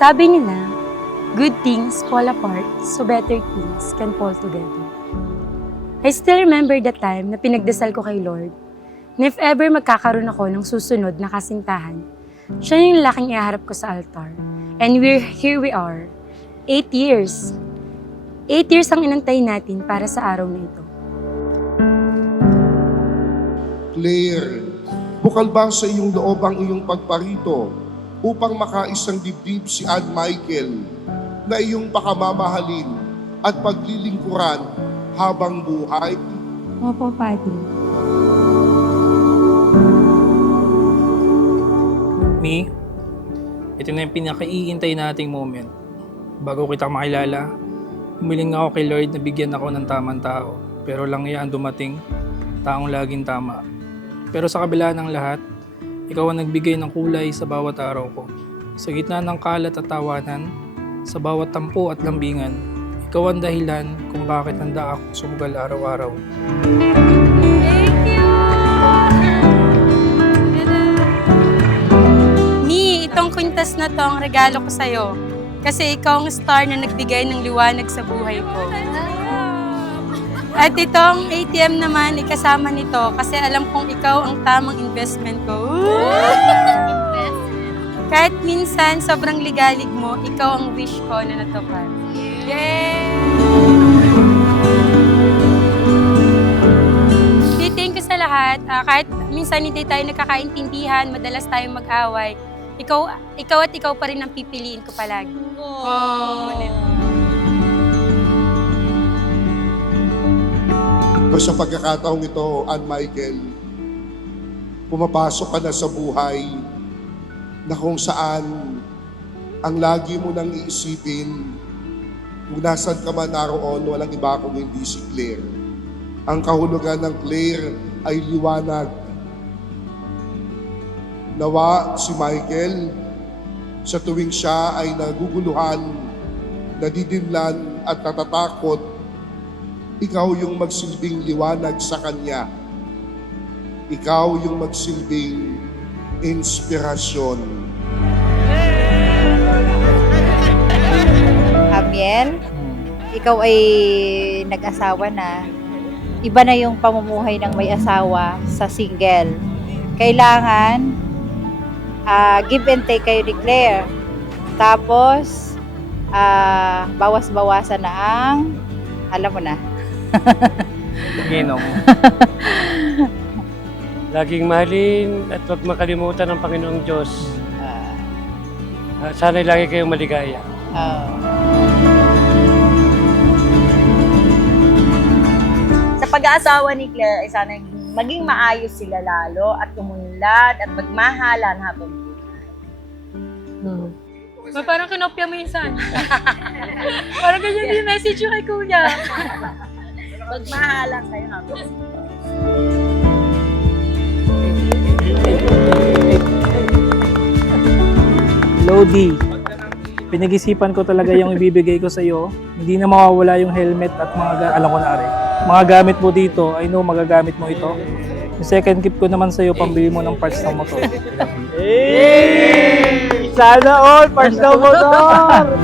Sabi nila, good things fall apart so better things can fall together. I still remember the time na pinagdasal ko kay Lord na if ever magkakaroon ako ng susunod na kasintahan, siya yung laking iharap ko sa altar. And here we are, 8 years. 8 years ang inantay natin para sa araw na ito. Claire, bukal ba sa iyong loob ang iyong pagparito upang makaisang dibdib si Ann Michael na iyong pakamamahalin at paglilingkuran habang buhay? Opo, Padre. Mi, ito na yung pinaka-iintay nating moment. Bago kita makilala, humiling ako kay Lord na bigyan ako ng tamang tao. Pero lang yan dumating, taong laging tama. Pero sa kabila ng lahat, ikaw ang nagbigay ng kulay sa bawat araw ko. Sa gitna ng kalat at tawanan, sa bawat tampo at lambingan, ikaw ang dahilan kung bakit handa ako sumugal araw-araw. Thank you! Ni, itong kwintas na to ang regalo ko sa'yo. Kasi ikaw ang star na nagbigay ng liwanag sa buhay ko. At itong ATM naman, ikasama nito kasi alam kong ikaw ang tamang investment ko. Kahit minsan sobrang ligalig mo, ikaw ang wish ko na natupad. Yay! Thank you sa lahat. Kahit minsan hindi tayo nagkakaintindihan, madalas tayong mag-away, ikaw at ikaw pa rin ang pipiliin ko palagi. Sa pagkakataong ito, Ann Michael, pumapasok ka na sa buhay na kung saan ang lagi mo nang iisipin kung nasan ka man naroon, walang iba kung hindi si Claire. Ang kahulugan ng Claire ay liwanag. Nawa si Michael, sa tuwing siya ay naguguluhan, nadidimlan at natatakot, ikaw yung magsilbing liwanag sa kanya. Ikaw yung magsilbing inspirasyon. Amiel, ikaw ay nag-asawa na. Iba na yung pamumuhay ng may asawa sa single. Kailangan give and take kayo ni Claire. Tapos, bawas-bawasan na ang, alam mo na. Ginong. Laging mahalin at huwag makalimutan ng Panginoong Diyos. Sana'y lagi kayong maligaya. Sa pag-aasawa ni Claire, ay sana maging maayos sila lalo at kumunlad at magmahalan habang buhay. Parang kinopya mo yung sana. Parang ganyan yung message yung kay Kuya. Magmahalan kayo habang Lodi, pinag-isipan ko talaga yung ibibigay ko sa iyo. Hindi na mawawala yung helmet at alam ko na rin. Mga gamit mo dito, I know magagamit mo ito. Yung second gift ko naman sa iyo, pambili mo ng parts ng motor. Sana all parts ng motor!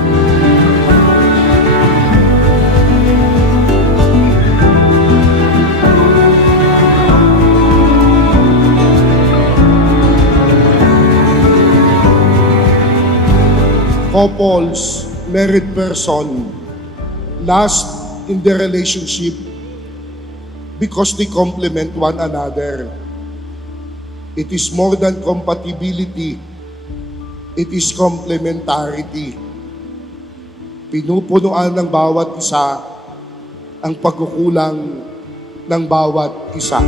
Couples, married person, last in the relationship because they complement one another. It is more than compatibility. It is complementarity. Pinupunuan ng bawat isa ang pagkukulang ng bawat isa.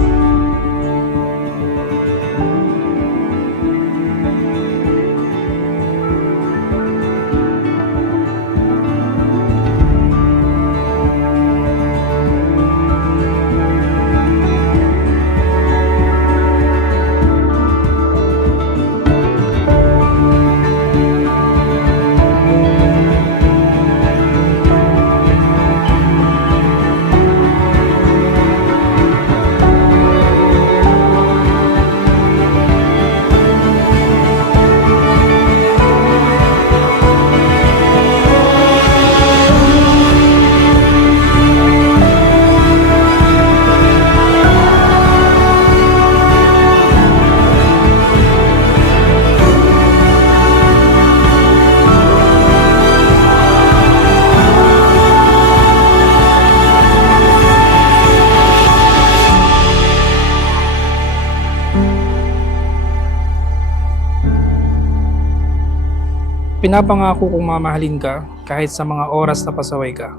Pinapangako kong mamahalin ka kahit sa mga oras na pasaway ka.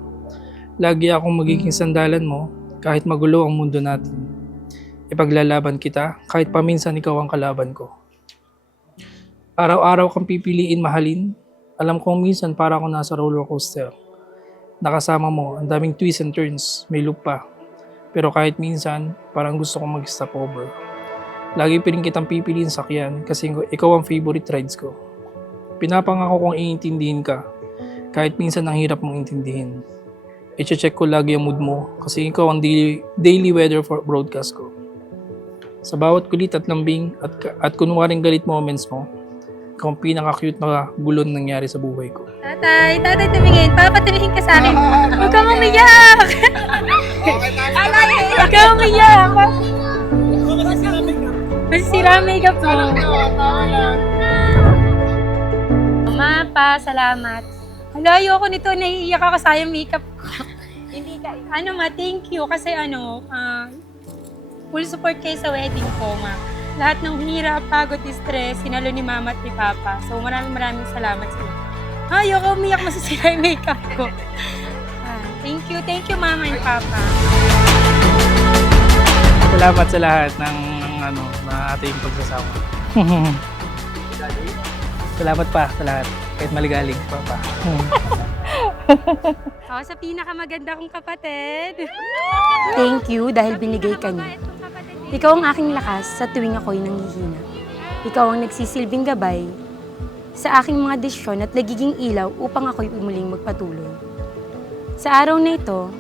Lagi akong magiging sandalan mo kahit magulo ang mundo natin. Ipaglalaban kita kahit paminsan ikaw ang kalaban ko. Araw-araw kang pipiliin mahalin. Alam kong minsan para ako nasa roller coaster. Nakasama mo, ang daming twists and turns, may loop pa. Pero kahit minsan, parang gusto kong mag-stop over. Lagi pa rin kitang pipiliin sakyan kasi ikaw ang favorite rides ko. Pinapangako kong iintindihin ka kahit minsan ang hirap mong intindihin. I-check ko lagi ang mood mo kasi ikaw ang daily weather for broadcast ko. Sa bawat kulit at lambing at kunwaring galit moments mo, ikaw ang pinaka-cute na gulon nangyari sa buhay ko. Tatay, tumingin. Papa, tumingin ka sa akin. Huwag kang umiyak! Huwag kang umiyak! Masisira ang makeup mo. Mama, pa, salamat. Hala, ayoko nito. Naiiyak ako sa yung makeup ko. Hindi ka, thank you. Kasi full support kayo sa wedding ko, ma. Lahat ng hirap, pagod, stress, sinalo ni mama at ni papa. So maraming salamat sa inyo. Ayoko umiyak, masisira yung makeup ko. Thank you mama and papa. Salamat sa lahat ng ating pagsasama. Salamat pa sa lahat. Kahit maligalig pa. Ako sa pinakamaganda kong kapatid. Thank you dahil binigay ka niya. Ikaw ang aking lakas sa tuwing ako'y nanghihina. Ikaw ang nagsisilbing gabay sa aking mga desisyon at nagiging ilaw upang ako'y umuling magpatuloy. Sa araw na ito,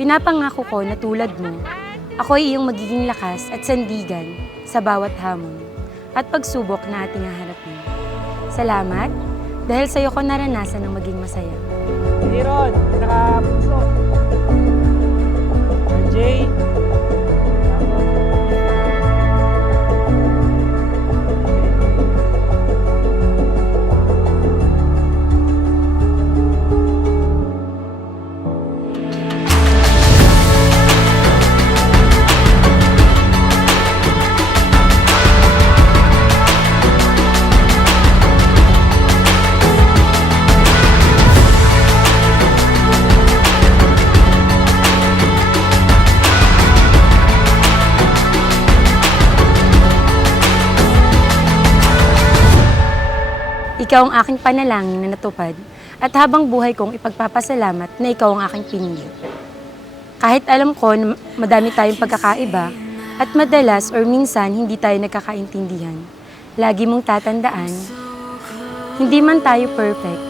pinapangako ko na tulad mo, ako ay iyong magiging lakas at sandigan sa bawat hamon at pagsubok na ating haharapin. Salamat dahil sa iyo ko naranasan ng maging masaya. Aaron, pinaka-puso. Jay. Ikaw ang aking panalangin na natupad at habang buhay kong ipagpapasalamat na ikaw ang aking pinili. Kahit alam ko na madami tayong pagkakaiba at madalas or minsan hindi tayo nagkakaintindihan, lagi mong tatandaan, hindi man tayo perfect,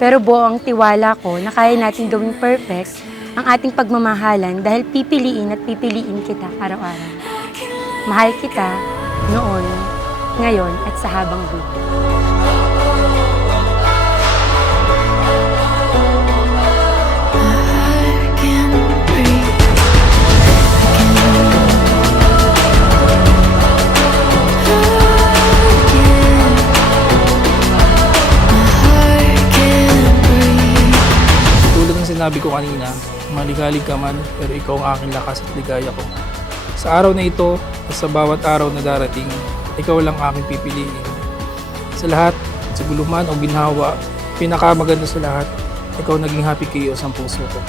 pero buo ang tiwala ko na kaya natin gawing perfect ang ating pagmamahalan dahil pipiliin at pipiliin kita araw-araw. Mahal kita noon, ngayon at sa habang buhay. Sinabi ko kanina, maligalig ka man, pero ikaw ang aking lakas at ligaya ko. Sa araw na ito, at sa bawat araw na darating, ikaw lang aking pipiliin. Sa lahat, sa guluman o ginhawa, pinakamaganda sa lahat, ikaw naging happy chaos ang puso ko.